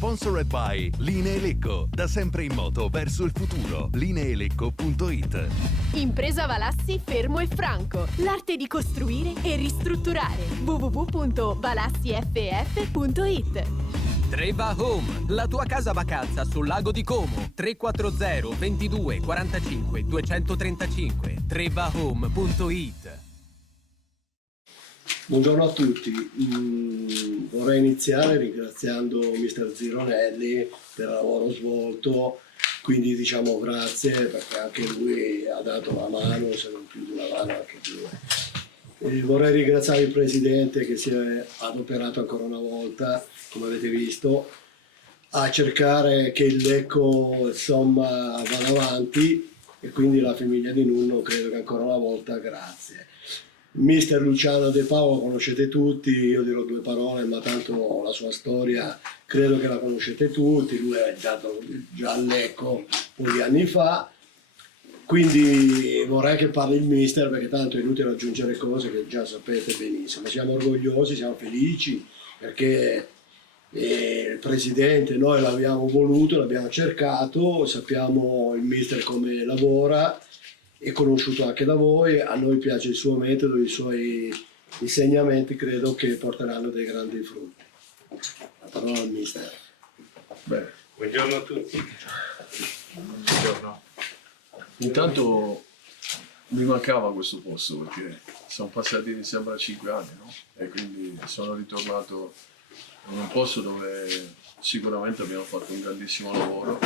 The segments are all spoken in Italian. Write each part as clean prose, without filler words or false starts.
Sponsored by Linee Lecco, da sempre in moto verso il futuro. Lineelecco.it. Impresa Valassi Fermo e Franco, l'arte di costruire e ristrutturare. www.valassiff.it. Treva Home, la tua casa vacanza sul lago di Como. 340 22 45 235. trevahome.it. Buongiorno a tutti, vorrei iniziare ringraziando Mister Zironelli per il lavoro svolto, quindi diciamo grazie perché anche lui ha dato la mano, se non più di una mano anche due. E vorrei ringraziare il Presidente che si è adoperato ancora una volta, come avete visto, a cercare che il Lecco insomma vada avanti, e quindi la famiglia di Nunno credo che ancora una volta grazie. Mister Luciano De Paolo conoscete tutti, io dirò due parole, ma tanto la sua storia credo che la conoscete tutti, lui è andato già al Lecco un po' di anni fa, quindi vorrei che parli il mister perché tanto è inutile aggiungere cose che già sapete benissimo. Siamo orgogliosi, siamo felici perché il Presidente noi l'abbiamo voluto, l'abbiamo cercato, sappiamo il mister come lavora, è conosciuto anche da voi, a noi piace il suo metodo, i suoi insegnamenti, credo che porteranno dei grandi frutti. La parola al mister. Bene. Buongiorno a tutti. Buongiorno. Intanto mi mancava questo posto perché sono passati mi sembra 5 anni, no? E quindi sono ritornato in un posto dove sicuramente abbiamo fatto un grandissimo lavoro.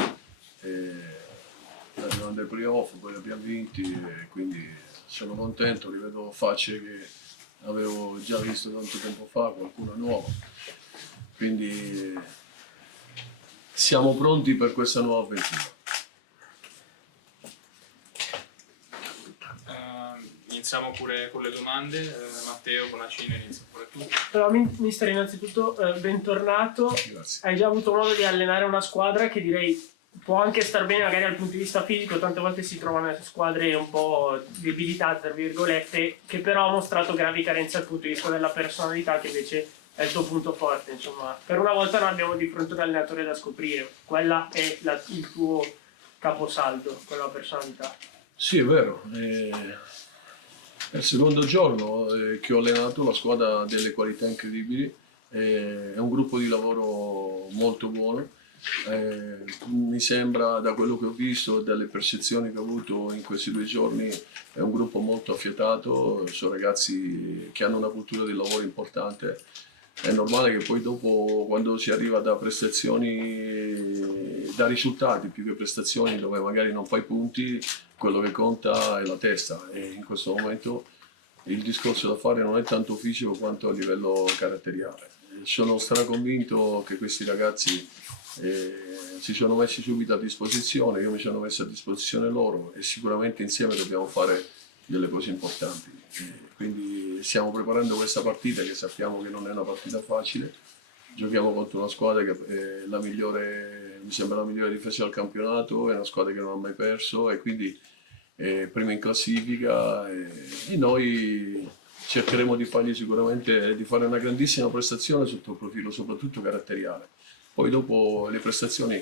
Arrivando ai playoff, poi li abbiamo vinti e quindi sono contento, rivedo facce che avevo già visto tanto tempo fa, qualcuno nuovo. Quindi siamo pronti per questa nuova avventura. Iniziamo pure con le domande. Matteo Bonacino inizia pure tu. Allora, mister, innanzitutto bentornato. Grazie. Hai già avuto modo di allenare una squadra che direi può anche star bene magari dal punto di vista fisico, tante volte si trovano squadre un po' debilitate, tra virgolette, che però ha mostrato gravi carenze dal punto di vista della personalità, che invece è il tuo punto forte. Insomma, per una volta non abbiamo di fronte un allenatore da scoprire, quella è il tuo caposaldo, quella personalità. Sì, è vero. È il secondo giorno che ho allenato, la squadra ha delle qualità incredibili, è un gruppo di lavoro molto buono. Mi sembra, da quello che ho visto, dalle percezioni che ho avuto in questi 2 giorni, è un gruppo molto affiatato, sono ragazzi che hanno una cultura del lavoro importante. È normale che poi dopo, quando si arriva da prestazioni, da risultati più che prestazioni, dove magari non fai punti, quello che conta è la testa, e in questo momento il discorso da fare non è tanto fisico quanto a livello caratteriale. Sono straconvinto che questi ragazzi si sono messi subito a disposizione, io mi sono messo a disposizione loro e sicuramente insieme dobbiamo fare delle cose importanti. Quindi stiamo preparando questa partita, che sappiamo che non è una partita facile. Giochiamo contro una squadra che è la migliore, mi sembra la migliore difesa del campionato, è una squadra che non ha mai perso e quindi è prima in classifica, e noi cercheremo di fargli sicuramente di fare una grandissima prestazione sotto il profilo soprattutto caratteriale. Poi dopo le prestazioni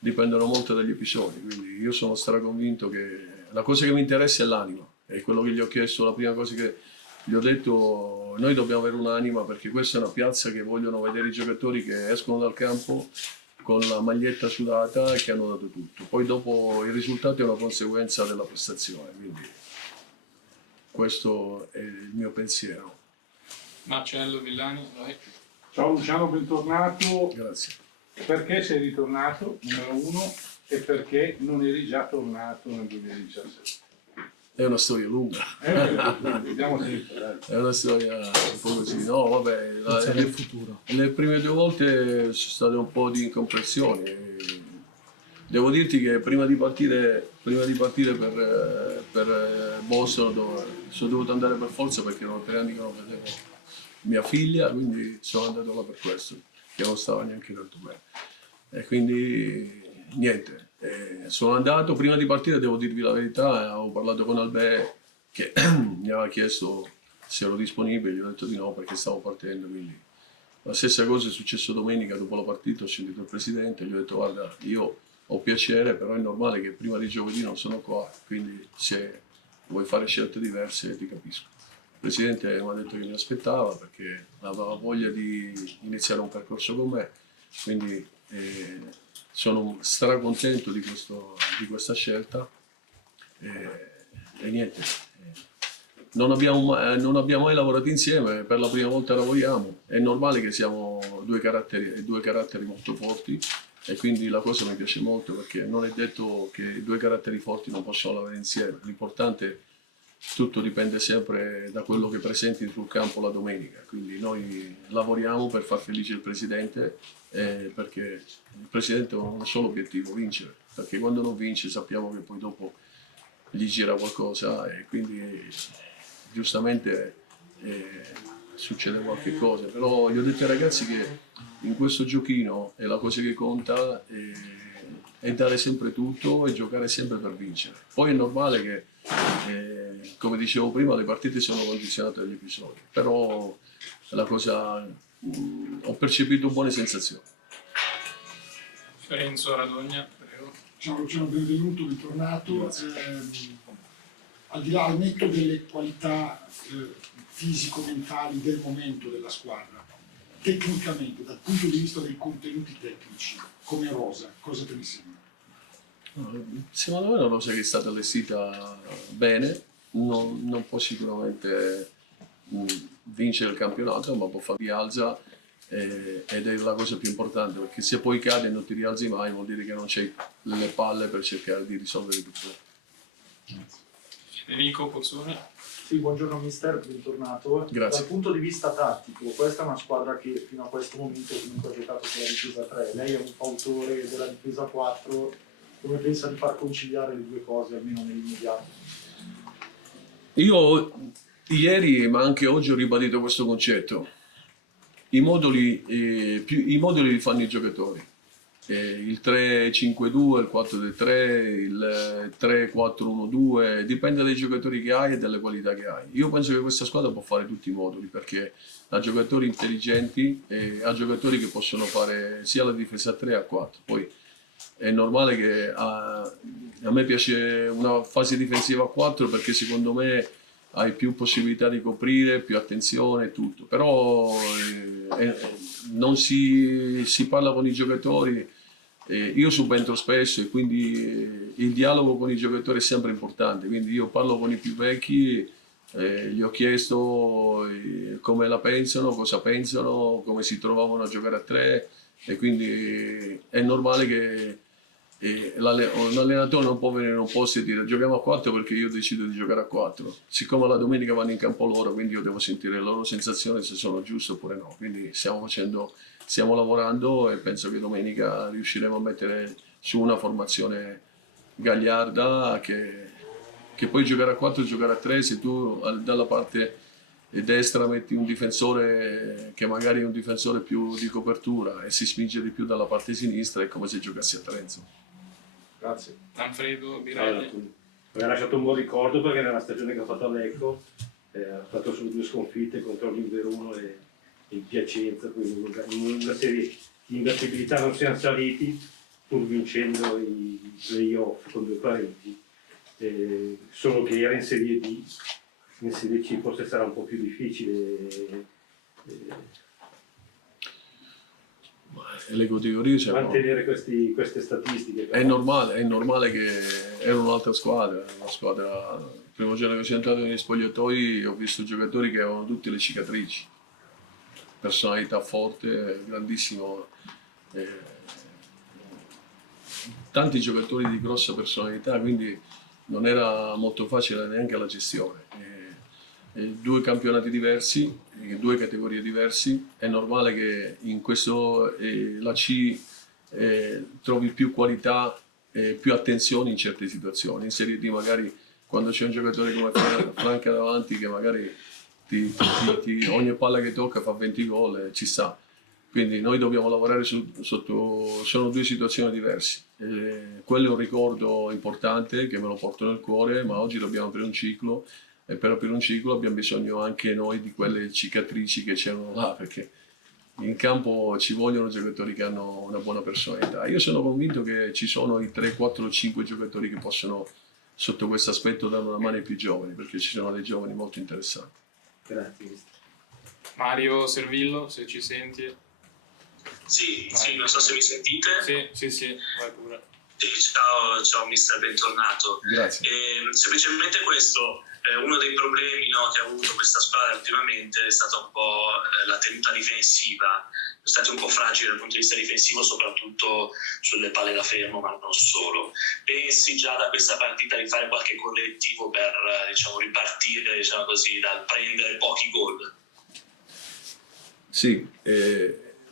dipendono molto dagli episodi, quindi io sono straconvinto che la cosa che mi interessa è l'anima, è quello che gli ho chiesto, la prima cosa che gli ho detto: noi dobbiamo avere un'anima, perché questa è una piazza che vogliono vedere i giocatori che escono dal campo con la maglietta sudata e che hanno dato tutto. Poi dopo il risultato è una conseguenza della prestazione, quindi questo è il mio pensiero. Marcello Villani, vai. Ciao Luciano, bentornato. Grazie. Perché sei ritornato, numero 1, e perché non eri già tornato nel 2017? È una storia lunga. Vediamo sempre, dai. È una storia un po' così, no? Vabbè, le prime 2 volte ci sono state un po' di incomprensioni. Devo dirti che prima di partire per Boston, dove sono dovuto andare per forza perché erano 3 anni che non vedevo mia figlia, quindi sono andato là per questo, che non stava neanche tanto bene. E quindi niente. Sono andato, prima di partire devo dirvi la verità, ho parlato con Albè che mi aveva chiesto se ero disponibile, gli ho detto di no perché stavo partendo, quindi La stessa cosa è successo domenica dopo la partita, ho sentito il presidente, gli ho detto guarda, io ho piacere, però è normale che prima di giovedì non sono qua, quindi se vuoi fare scelte diverse ti capisco. Il presidente mi ha detto che mi aspettava perché aveva voglia di iniziare un percorso con me, quindi sono stracontento di questa scelta e niente. Non abbiamo mai lavorato insieme, per la prima volta lavoriamo, è normale che siamo due caratteri molto forti e quindi la cosa mi piace molto perché non è detto che due caratteri forti non possono lavorare insieme, l'importante tutto dipende sempre da quello che presenti sul campo la domenica, quindi noi lavoriamo per far felice il presidente perché il presidente ha un solo obiettivo, vincere, perché quando non vince sappiamo che poi dopo gli gira qualcosa e quindi giustamente succede qualche cosa, però gli ho detto ai ragazzi che in questo giochino è la cosa che conta è dare sempre tutto e giocare sempre per vincere. Poi è normale che, come dicevo prima, le partite sono condizionate dagli episodi, però la cosa, ho percepito buone sensazioni. Lorenzo Radogna, prego. Ciao Luciano, benvenuto, bentornato. Al di là, al netto delle qualità fisico-mentali del momento della squadra, tecnicamente, dal punto di vista dei contenuti tecnici, come rosa, cosa te ne sembra? Secondo me è una rosa che è stata allestita bene, non può sicuramente vincere il campionato, ma può fare rialza ed è la cosa più importante, perché se poi cadi e non ti rialzi mai vuol dire che non c'hai le palle per cercare di risolvere tutto. Federico Pozzoni. Sì, buongiorno mister, bentornato. Grazie. Dal punto di vista tattico, questa è una squadra che fino a questo momento comunque ha giocato con la difesa 3. Lei è un fautore della difesa 4, come pensa di far conciliare le due cose, almeno nell'immediato? Io ieri, ma anche oggi, ho ribadito questo concetto. I moduli li fanno i giocatori. Il 3-5-2, il 4-3, il 3-4-1-2, dipende dai giocatori che hai e dalle qualità che hai. Io penso che questa squadra può fare tutti i moduli perché ha giocatori intelligenti e ha giocatori che possono fare sia la difesa a 3 a 4. Poi è normale che a me piace una fase difensiva a 4 perché secondo me hai più possibilità di coprire, più attenzione e tutto, però non si parla con i giocatori, io subentro spesso e quindi il dialogo con i giocatori è sempre importante, quindi io parlo con i più vecchi, gli ho chiesto come la pensano, cosa pensano, come si trovavano a giocare a 3 e quindi è normale che un allenatore non può venire in un posto e dire giochiamo a 4 perché io decido di giocare a 4. Siccome la domenica vanno in campo loro, quindi io devo sentire le loro sensazioni se sono giuste oppure no. Quindi stiamo lavorando e penso che domenica riusciremo a mettere su una formazione gagliarda che poi giocare a 4 e giocare a 3, se tu dalla parte destra metti un difensore che magari è un difensore più di copertura e si spinge di più dalla parte sinistra, è come se giocassi a Trento. Grazie. Manfredo Birelli. Mi ha lasciato un buon ricordo perché nella stagione che ha fatto a Lecco ha fatto solo 2 sconfitte contro l'Inveruno e il Piacenza, quindi in una serie di imbattibilità non siamo saliti pur vincendo i playoff con 2 pareti, solo che era in Serie D, in Serie C forse sarà un po' più difficile. Le categorie mantenere queste statistiche. È normale che era un'altra squadra, il primo giorno che sono entrato negli spogliatoi ho visto giocatori che avevano tutte le cicatrici, personalità forte, grandissimo, tanti giocatori di grossa personalità, quindi non era molto facile neanche la gestione. 2 campionati diversi, 2 categorie diversi, è normale che in questo la C trovi più qualità e più attenzione in certe situazioni. In Serie D magari quando c'è un giocatore come Franca davanti che magari ogni palla che tocca fa 20 gol, ci sta. Quindi noi dobbiamo lavorare sono 2 situazioni diverse. Quello è un ricordo importante che me lo porto nel cuore, ma oggi dobbiamo aprire un ciclo. E per aprire un ciclo abbiamo bisogno anche noi di quelle cicatrici che c'erano là, perché in campo ci vogliono giocatori che hanno una buona personalità. Io sono convinto che ci sono i 3, 4, 5 giocatori che possono, sotto questo aspetto, dare una mano ai più giovani, perché ci sono dei giovani molto interessanti. Grazie, mister. Mario Servillo, se ci senti. Sì, non so se mi sentite. Sì, vai pure. Sì, ciao mister, bentornato. Grazie. Semplicemente questo, uno dei problemi, no, che ha avuto questa squadra ultimamente è stata un po' la tenuta difensiva. È stata un po' fragile dal punto di vista difensivo, soprattutto sulle palle da fermo, ma non solo. Pensi già da questa partita di fare qualche correttivo per ripartire, diciamo così, dal prendere pochi gol? Sì,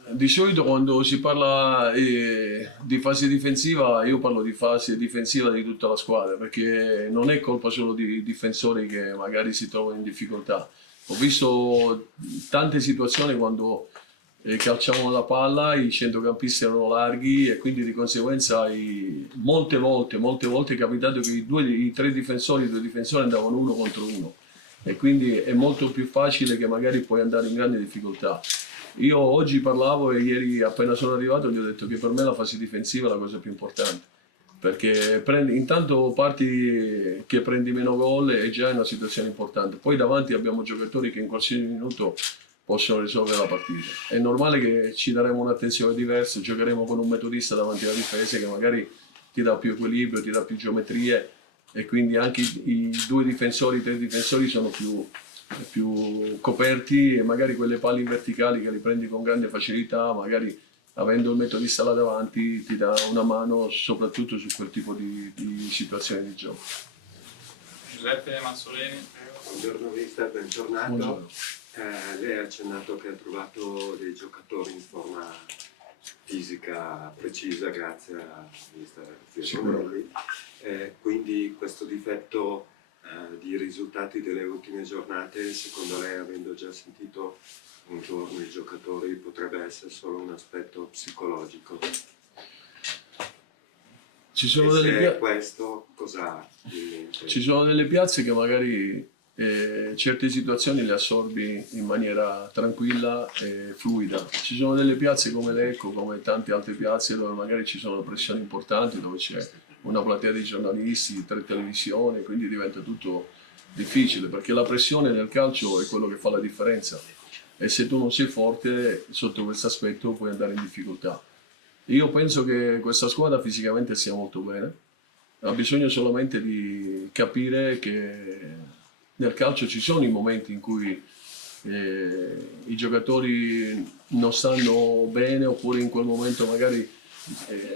di solito quando si parla di fase difensiva, io parlo di fase difensiva di tutta la squadra, perché non è colpa solo di difensori che magari si trovano in difficoltà. Ho visto tante situazioni quando calciavano la palla, i centrocampisti erano larghi e quindi di conseguenza molte volte è capitato che i due difensori andavano 1 contro 1 e quindi è molto più facile che magari puoi andare in grande difficoltà. Io oggi parlavo e ieri appena sono arrivato gli ho detto che per me la fase difensiva è la cosa più importante, perché intanto parti che prendi meno gol e già è una situazione importante, poi davanti abbiamo giocatori che in qualsiasi minuto possono risolvere la partita. È normale che ci daremo un'attenzione diversa, giocheremo con un metodista davanti alla difesa che magari ti dà più equilibrio, ti dà più geometrie e quindi anche i 2 difensori, i 3 difensori sono più coperti e magari quelle palle in verticali che li prendi con grande facilità, magari avendo il metodista là davanti ti dà una mano soprattutto su quel tipo di situazioni di gioco. Giuseppe Mazzoleni. Buongiorno mister, bentornato. Buongiorno. Lei ha accennato che ha trovato dei giocatori in forma fisica precisa grazie a mister Zirconelli, quindi questo difetto di risultati delle ultime giornate, secondo lei, avendo già sentito un giorno i giocatori, potrebbe essere solo un aspetto psicologico? Ci sono questo cosa in mente? Ci sono delle piazze che magari certe situazioni le assorbi in maniera tranquilla e fluida. Ci sono delle piazze come Lecco, come tante altre piazze dove magari ci sono pressioni importanti, dove c'è una platea di giornalisti, 3 televisioni, quindi diventa tutto difficile, perché la pressione nel calcio è quello che fa la differenza e se tu non sei forte sotto questo aspetto puoi andare in difficoltà. Io penso che questa squadra fisicamente sia molto bene, ha bisogno solamente di capire che nel calcio ci sono i momenti in cui i giocatori non stanno bene oppure in quel momento magari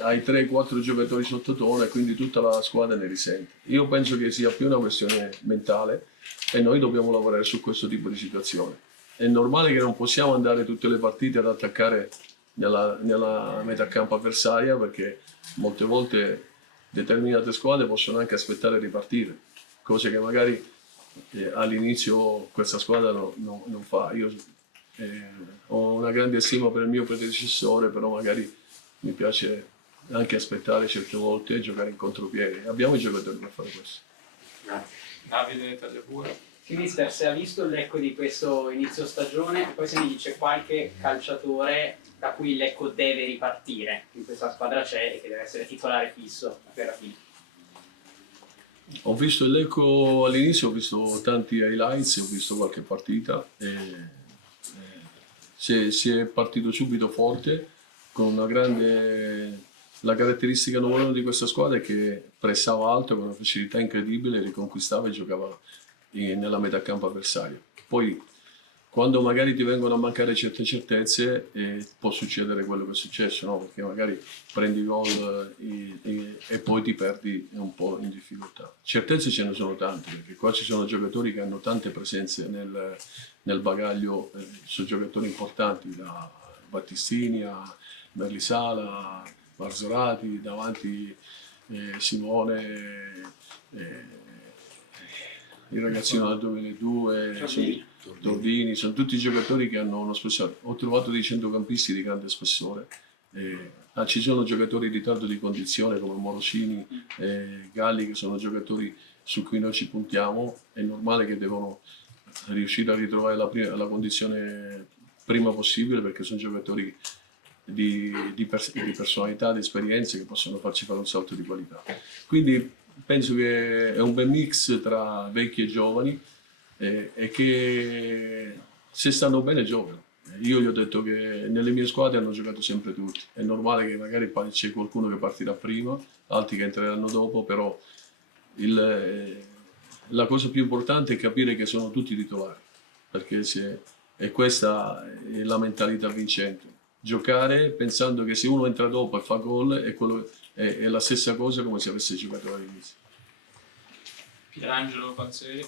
hai 3-4 giocatori sottotono e quindi tutta la squadra ne risente. Io penso che sia più una questione mentale e noi dobbiamo lavorare su questo tipo di situazione. È normale che non possiamo andare tutte le partite ad attaccare nella metà campo avversaria, perché molte volte determinate squadre possono anche aspettare e ripartire, cose che magari all'inizio questa squadra non fa. Io ho una grande stima per il mio predecessore, però magari mi piace anche aspettare certe volte e giocare in contropiede. Abbiamo i giocatori per fare questo. Grazie. Davide Tagliapure. Sì, mister, se ha visto il Lecco di questo inizio stagione, poi se mi dice qualche calciatore da cui il Lecco deve ripartire, in questa squadra c'è e che deve essere titolare fisso per la fine. Ho visto il Lecco all'inizio, ho visto tanti highlights, ho visto qualche partita e si è partito subito forte con una grande... La caratteristica numero 1 di questa squadra è che pressava alto con una facilità incredibile, riconquistava e giocava nella metà campo avversaria. Poi quando magari ti vengono a mancare certe certezze può succedere quello che è successo, no? Perché magari prendi gol e poi ti perdi un po' in difficoltà. Certezze ce ne sono tante, perché qua ci sono giocatori che hanno tante presenze nel bagaglio, sono giocatori importanti, da Battistini a Merlisala, Marzorati, davanti Simone, il ragazzino del 2002, Tordini, sono tutti giocatori che hanno uno spessore. Ho trovato dei centrocampisti di grande spessore, ci sono giocatori di tanto di condizione come Morosini e Galli, che sono giocatori su cui noi ci puntiamo. È normale che devono riuscire a ritrovare la condizione prima possibile, perché sono giocatori di personalità, di esperienze che possono farci fare un salto di qualità. Quindi penso che è un bel mix tra vecchi e giovani e che se stanno bene giocano. Io gli ho detto che nelle mie squadre hanno giocato sempre tutti. È normale che magari c'è qualcuno che partirà prima, altri che entreranno dopo, però la cosa più importante è capire che sono tutti titolari, perché e questa è la mentalità vincente. Giocare pensando che se uno entra dopo e fa gol è la stessa cosa come se avesse giocato all'inizio. Pierangelo Panzeri.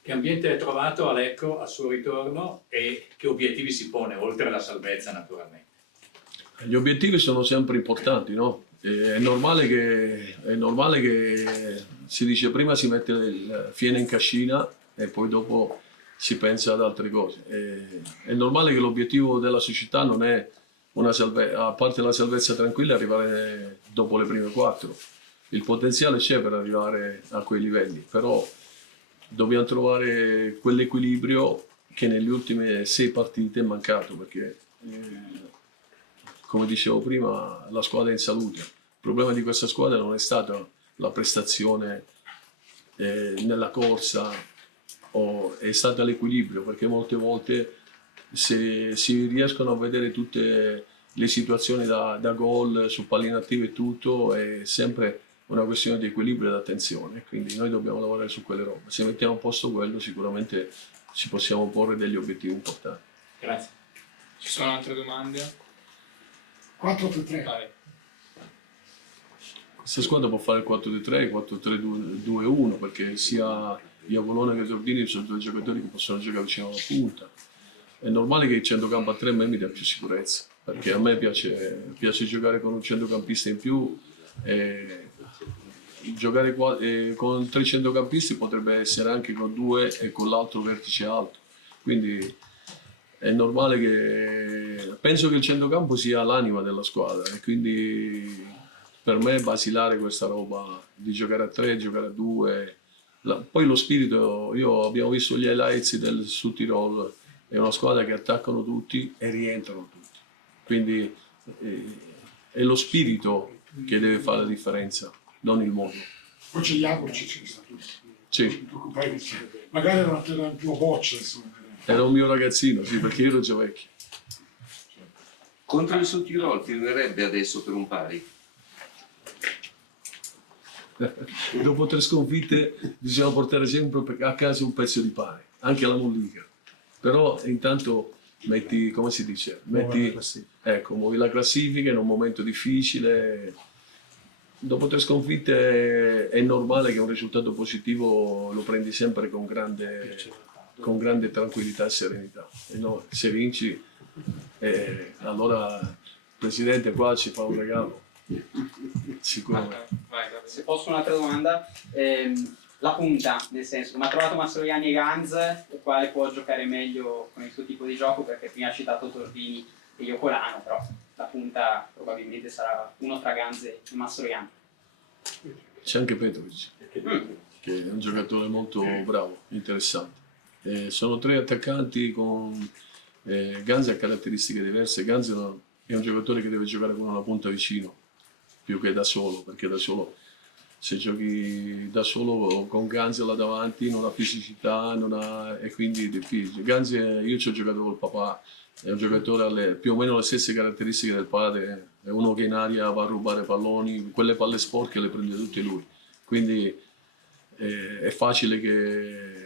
Che ambiente hai trovato a Lecco al suo ritorno e che obiettivi si pone, oltre alla salvezza naturalmente? Gli obiettivi sono sempre importanti, no? È normale che si dice prima si mette il fieno in cascina e poi dopo si pensa ad altre cose. È normale che l'obiettivo della società non è a parte la salvezza tranquilla, arrivare dopo le prime 4. Il potenziale c'è per arrivare a quei livelli, però dobbiamo trovare quell'equilibrio che nelle ultime 6 partite è mancato, perché come dicevo prima la squadra è in salute. Il problema di questa squadra non è stata la prestazione nella corsa, è stata l'equilibrio, perché molte volte se si riescono a vedere tutte le situazioni da gol su palline attive e tutto, è sempre una questione di equilibrio e di attenzione, quindi noi dobbiamo lavorare su quelle robe. Se mettiamo a posto quello sicuramente ci possiamo porre degli obiettivi importanti. Grazie. Ci sono altre domande? 4-3-3. Vai. Questa squadra può fare il 4-3-3, il 4-3-2-1, perché sia Iavolone che Tordini sono 2 giocatori che possono giocare vicino alla punta. È normale che il centrocampo a 3 a me mi dia più sicurezza, perché a me piace giocare con un centrocampista in più. Giocare con 3 centrocampisti potrebbe essere anche con 2 e con l'altro vertice alto, quindi è normale che penso che il centrocampo sia l'anima della squadra e quindi per me è basilare questa roba di giocare a 3, giocare a 2. Poi lo spirito, abbiamo visto gli highlights del Sud Tirol, è una squadra che attaccano tutti e rientrano tutti, quindi è lo spirito che deve fare la differenza, non il modo. Poi c'è Jacopo, c'è stato. Sì. Magari era una tua boccia, insomma. Era un mio ragazzino, sì, perché io ero già vecchio. Contro il Sud Tirol firmerebbe adesso per un pari? Dopo 3 sconfitte bisogna portare sempre a casa un pezzo di pane, anche alla Mollica. Però intanto metti, come si dice, muovi la classifica in un momento difficile. Dopo 3 sconfitte è normale che un risultato positivo lo prendi sempre con grande tranquillità e serenità. E no, se vinci, allora Presidente qua ci fa un regalo. Sicuramente. Se posso un'altra domanda, la punta, nel senso, come ha trovato Mastroianni e Ganz, il quale può giocare meglio con il suo tipo di gioco, perché prima ha citato Tordini e Iocolano, però la punta probabilmente sarà uno tra Ganz e Mastroianni. C'è anche Petrovic, che è un giocatore molto bravo, interessante. Sono 3 attaccanti con Ganz ha caratteristiche diverse. Ganz è un giocatore che deve giocare con una punta vicino più che da solo, perché da solo, se giochi da solo con Ganz là davanti non ha fisicità, e quindi è difficile. Ganz, io ci ho giocato col papà, è un giocatore più o meno le stesse caratteristiche del padre, è uno che in aria va a rubare palloni, quelle palle sporche le prende tutte lui, quindi è facile che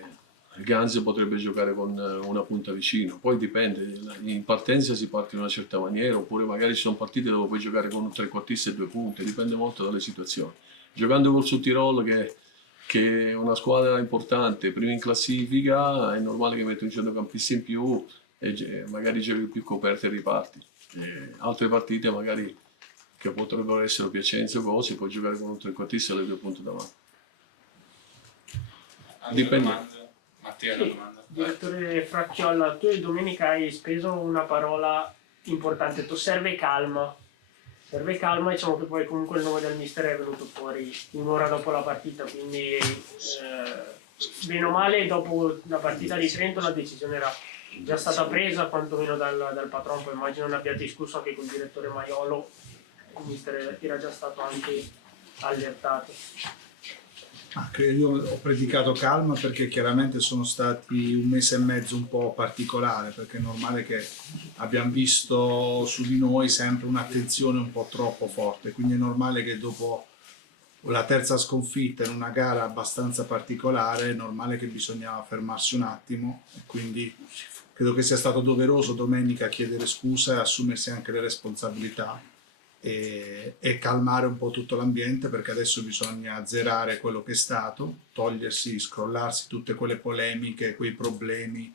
Ganz potrebbe giocare con una punta vicino, poi dipende, in partenza si parte in una certa maniera, oppure magari ci sono partite dove puoi giocare con un trequartista e 2 punte, dipende molto dalle situazioni. Giocando col Sud Tirol, che è una squadra importante, prima in classifica, è normale che metti un centrocampista in più e magari giochi più coperto e riparti. Altre partite magari che potrebbero essere Piacenza o cose, puoi giocare con un trequartista e le 2 punte davanti. Dipende. Mattia, una domanda. Direttore Fracchiolla, tu domenica hai speso una parola importante, tu serve calma. Serve calma, diciamo che poi comunque il nome del mister è venuto fuori un'ora dopo la partita, quindi bene o male dopo la partita di Trento la decisione era già stata presa quantomeno dal patron, poi immagino ne abbiate discusso anche col direttore Maiolo, il mister era già stato anche allertato. Io ho predicato calma perché chiaramente sono stati un mese e mezzo un po' particolare, perché è normale che abbiamo visto su di noi sempre un'attenzione un po' troppo forte, quindi è normale che dopo la terza sconfitta in una gara abbastanza particolare è normale che bisognava fermarsi un attimo, e quindi credo che sia stato doveroso domenica chiedere scusa e assumersi anche le responsabilità e calmare un po' tutto l'ambiente, perché adesso bisogna azzerare quello che è stato, togliersi, scrollarsi tutte quelle polemiche, quei problemi,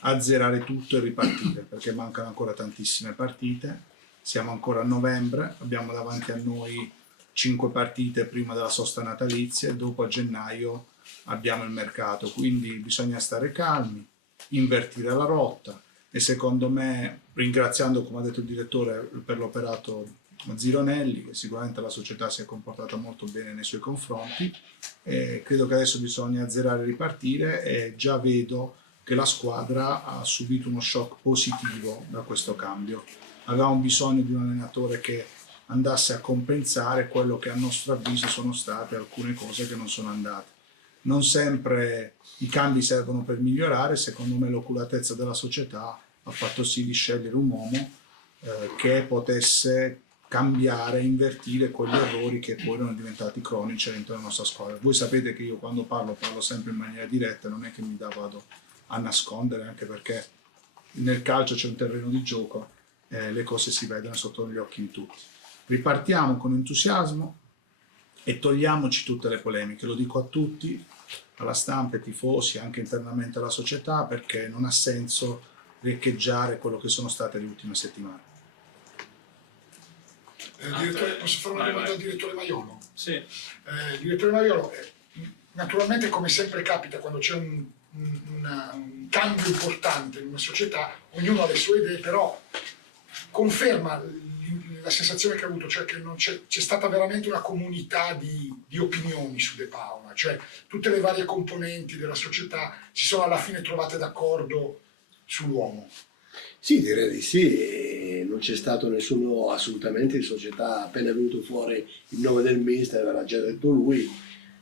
azzerare tutto e ripartire, perché mancano ancora tantissime partite, siamo ancora a novembre, abbiamo davanti a noi 5 partite prima della sosta natalizia e dopo a gennaio abbiamo il mercato, quindi bisogna stare calmi, invertire la rotta e secondo me, ringraziando come ha detto il direttore per l'operato Zironelli, che sicuramente la società si è comportata molto bene nei suoi confronti, credo che adesso bisogna azzerare e ripartire e già vedo che la squadra ha subito uno shock positivo da questo cambio. Avevamo bisogno di un allenatore che andasse a compensare quello che a nostro avviso sono state alcune cose che non sono andate. Non sempre i cambi servono per migliorare, secondo me l'oculatezza della società ha fatto sì di scegliere un uomo che potesse cambiare, invertire quegli errori che poi erano diventati cronici all'interno della nostra squadra. Voi sapete che io quando parlo sempre in maniera diretta, non è che mi vado a nascondere, anche perché nel calcio c'è un terreno di gioco, le cose si vedono sotto gli occhi di tutti. Ripartiamo con entusiasmo e togliamoci tutte le polemiche, lo dico a tutti, alla stampa, ai tifosi, anche internamente alla società, perché non ha senso riecheggiare quello che sono state le ultime settimane. Direttore, posso fare una domanda al direttore Maiolo? Sì. Direttore Maiolo, naturalmente come sempre capita quando c'è un cambio importante in una società, ognuno ha le sue idee, però conferma la sensazione che ha avuto, cioè che non c'è stata veramente una comunità di opinioni su De Paola, cioè tutte le varie componenti della società si sono alla fine trovate d'accordo sull'uomo. Sì, direi di sì, non c'è stato nessuno assolutamente di società, appena è venuto fuori il nome del mister, l'ha già detto lui,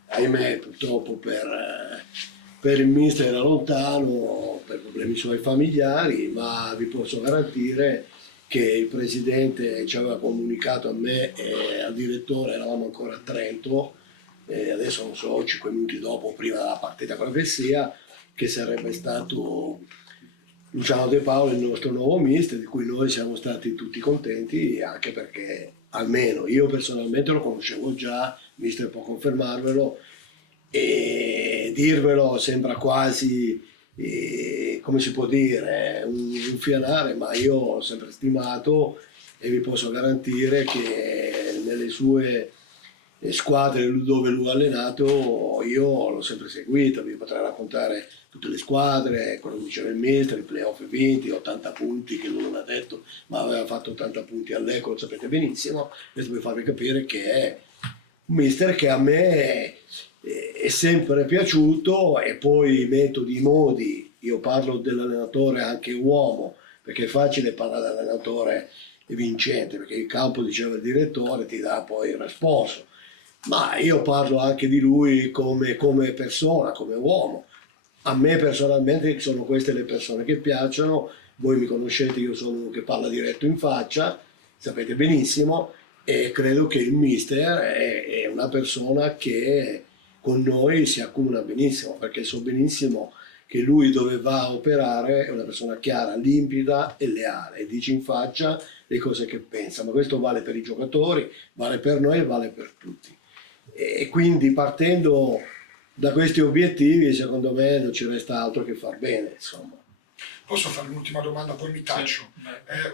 ahimè purtroppo per il mister era lontano, per problemi suoi familiari, ma vi posso garantire che il presidente ci aveva comunicato a me e al direttore, eravamo ancora a Trento, adesso non so, 5 minuti dopo, prima della partita, quello che sia, che sarebbe stato Luciano De Paola il nostro nuovo mister, di cui noi siamo stati tutti contenti, anche perché almeno io personalmente lo conoscevo già, il mister può confermarvelo, e dirvelo sembra quasi, come si può dire, un fianare, ma io l'ho sempre stimato e vi posso garantire che nelle sue squadre dove lui ha allenato io l'ho sempre seguito, vi potrei raccontare tutte le squadre, quello che diceva il mister, i playoff vinti, 80 punti che lui non ha detto, ma aveva fatto 80 punti all'Eco, lo sapete benissimo, questo per farvi capire che è un mister che a me è sempre piaciuto, e poi i metodi, i modi, io parlo dell'allenatore anche uomo, perché è facile parlare dell'allenatore vincente, perché il campo, diceva il direttore, ti dà poi il responso, ma io parlo anche di lui come persona, come uomo. A me personalmente sono queste le persone che piacciono, voi mi conoscete, io sono uno che parla diretto in faccia, sapete benissimo, e credo che il mister è una persona che con noi si accomuna benissimo, perché so benissimo che lui dove va a operare è una persona chiara, limpida e leale, e dice in faccia le cose che pensa, ma questo vale per i giocatori, vale per noi e vale per tutti. E quindi partendo da questi obiettivi, secondo me non ci resta altro che far bene, insomma. Posso fare un'ultima domanda, poi mi taccio?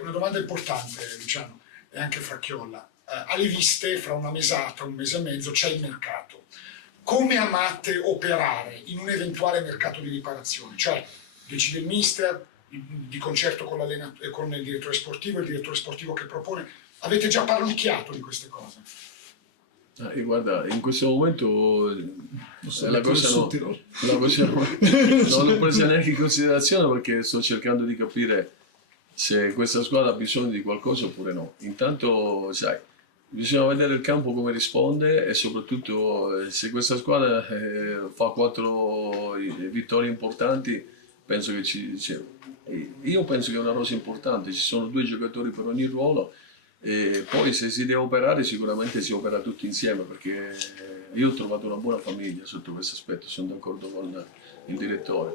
Una domanda importante, Luciano, e anche Fracchiolla. Alle viste, fra una mesata, un mese e mezzo, c'è il mercato. Come amate operare in un eventuale mercato di riparazione? Cioè, decide il mister, di concerto con il direttore sportivo che propone. Avete già parlicchiato di queste cose? Guarda, in questo momento la cosa non l'ho presa neanche in considerazione perché sto cercando di capire se questa squadra ha bisogno di qualcosa oppure no. Intanto, sai, bisogna vedere il campo come risponde e soprattutto se questa squadra fa 4 vittorie importanti, penso che io penso che è una rosa importante, ci sono 2 giocatori per ogni ruolo. E poi se si deve operare sicuramente si opera tutti insieme perché io ho trovato una buona famiglia sotto questo aspetto, sono d'accordo con il direttore.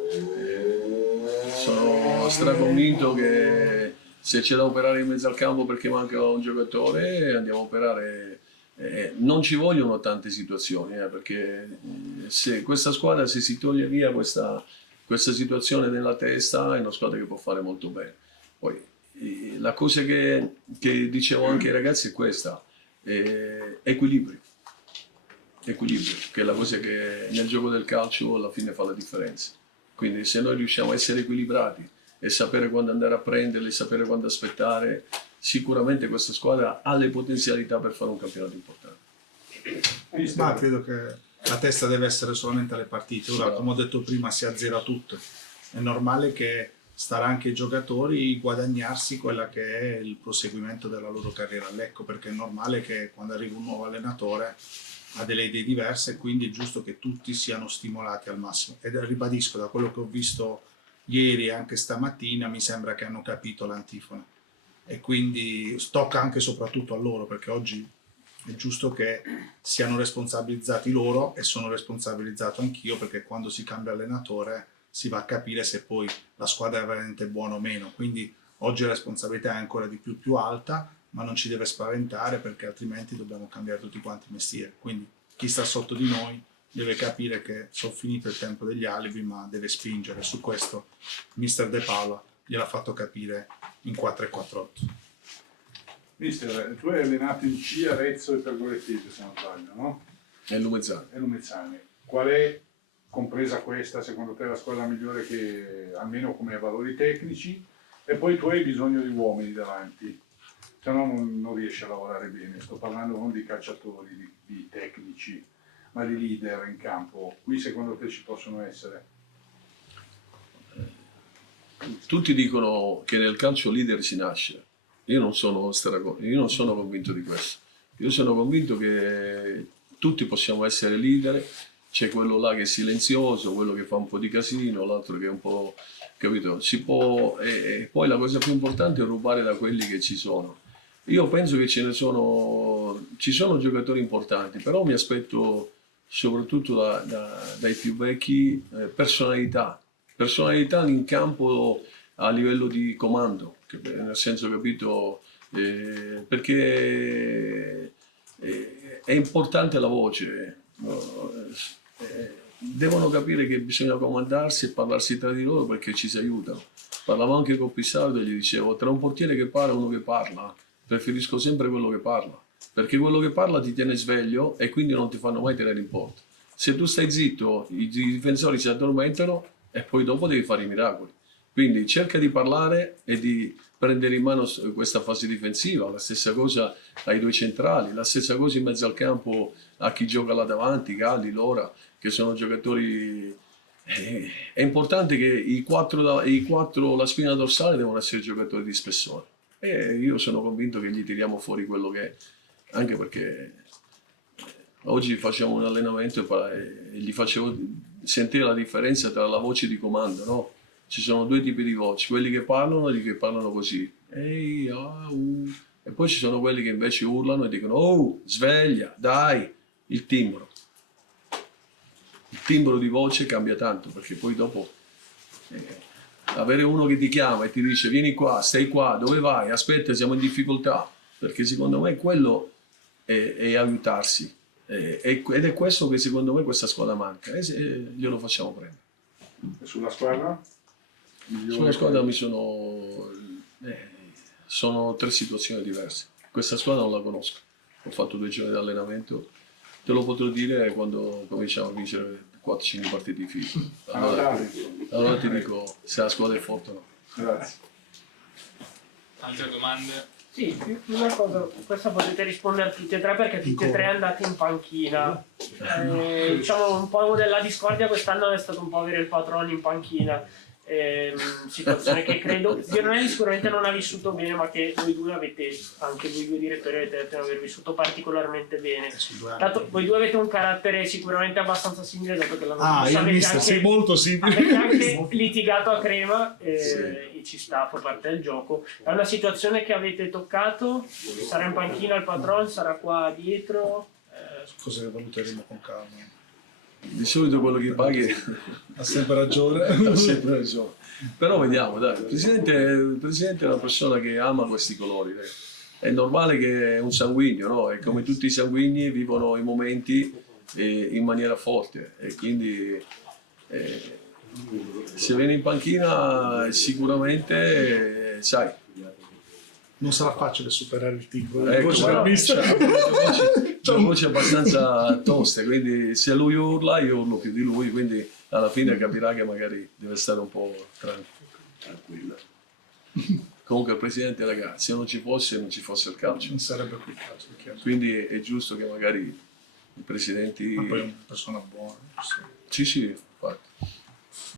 Sono straconvinto che se c'è da operare in mezzo al campo perché manca un giocatore andiamo a operare. Non ci vogliono tante situazioni perché se questa squadra se si toglie via questa situazione nella testa è una squadra che può fare molto bene. Poi, la cosa che dicevo anche ai ragazzi è questa, equilibrio, che è la cosa che nel gioco del calcio alla fine fa la differenza. Quindi se noi riusciamo a essere equilibrati e sapere quando andare a prenderli, sapere quando aspettare, sicuramente questa squadra ha le potenzialità per fare un campionato importante. Ma credo che la testa deve essere solamente alle partite. Ora, come ho detto prima, si azzera tutto. È normale che starà anche ai giocatori guadagnarsi quella che è il proseguimento della loro carriera a Lecco, perché è normale che quando arriva un nuovo allenatore ha delle idee diverse e quindi è giusto che tutti siano stimolati al massimo. Ed ribadisco, da quello che ho visto ieri e anche stamattina, mi sembra che hanno capito l'antifona e quindi tocca anche e soprattutto a loro, perché oggi è giusto che siano responsabilizzati loro e sono responsabilizzato anch'io, perché quando si cambia allenatore si va a capire se poi la squadra è veramente buona o meno, quindi oggi la responsabilità è ancora di più alta, ma non ci deve spaventare perché altrimenti dobbiamo cambiare tutti quanti i mestieri, quindi chi sta sotto di noi deve capire che sono finito il tempo degli alibi, ma deve spingere. Su questo mister De Paola gliel'ha fatto capire in 4-4-8. Mister, tu hai allenato in C, Arezzo e Pergolettese, se non sbaglio, no? E Lumezzane. Qual è, compresa questa, secondo te la squadra migliore che, almeno come valori tecnici? E poi tu hai bisogno di uomini davanti, se no non riesci a lavorare bene. Sto parlando non di calciatori, di tecnici, ma di leader in campo. Qui secondo te ci possono essere? Tutti dicono che nel calcio leader si nasce. Io non sono convinto di questo. Io sono convinto che tutti possiamo essere leader. C'è quello là che è silenzioso, quello che fa un po' di casino, l'altro che è un po', capito? Si può, e poi la cosa più importante è rubare da quelli che ci sono. Io penso che ci sono giocatori importanti, però mi aspetto soprattutto dai più vecchi personalità in campo a livello di comando, nel senso, capito, perché è importante la voce. Devono capire che bisogna comandarsi e parlarsi tra di loro perché ci si aiutano. Parlavo anche con Pissardo e gli dicevo: tra un portiere che parla e uno che parla, preferisco sempre quello che parla, perché quello che parla ti tiene sveglio e quindi non ti fanno mai tenere in porta. Se tu stai zitto, i difensori si addormentano e poi dopo devi fare i miracoli. Quindi cerca di parlare e di prendere in mano questa fase difensiva, la stessa cosa ai 2 centrali, la stessa cosa in mezzo al campo a chi gioca là davanti, Galli, Lora, che sono giocatori. È importante che i 4 la spina dorsale devono essere giocatori di spessore e io sono convinto che gli tiriamo fuori quello che è, anche perché oggi facciamo un allenamento e gli facevo sentire la differenza tra la voce di comando, no? Ci sono 2 tipi di voci, quelli che parlano e quelli che parlano così, e poi ci sono quelli che invece urlano e dicono: oh, sveglia, dai, il timbro di voce cambia tanto, perché poi dopo avere uno che ti chiama e ti dice: vieni qua, stai qua, dove vai, aspetta, siamo in difficoltà, perché secondo me quello è aiutarsi, ed è questo che secondo me questa squadra manca, e glielo facciamo prendere. E sulla squadra? Sulla squadra sono 3 situazioni diverse. Questa squadra non la conosco, ho fatto 2 giorni di allenamento, te lo potrò dire quando cominciamo a vincere 4-5 partite di fila. Allora ti dico se la squadra è forte o no. Grazie. Altre domande? Sì, una cosa, questa potete rispondere tutti e tre perché tutti e tre andate in panchina. Diciamo un po' della discordia quest'anno è stato un po' avere il Patrone in panchina. Situazione che credo Zionelli sicuramente non ha vissuto bene, ma che voi due avete, anche voi due direttori avete detto di aver vissuto particolarmente bene. Dato, voi due avete un carattere sicuramente abbastanza simile, dato che l'anno scorso sei molto simile. avete anche litigato a Crema e ci sta, fa parte del gioco. È una situazione che avete toccato, sarà in panchina il Patron, sarà qua dietro. Cosa che valuteremo con calma. Di solito quello che paghi ha sempre ragione. Ha sempre ragione. Però vediamo, dai. Il presidente è una persona che ama questi colori. Dai. È normale che è un sanguigno, no? E come tutti i sanguigni vivono i momenti in maniera forte. E quindi se viene in panchina sicuramente, sai. Non sarà facile superare il timbro. Ecco, c'è voci abbastanza toste, quindi se lui urla io urlo più di lui, quindi alla fine capirà che magari deve stare un po' tranquillo. Comunque il presidente, ragazzi, se non ci fosse il calcio. Non sarebbe qui il calcio. Quindi è giusto che magari i presidenti... Ma poi è una persona buona. Sì, infatti.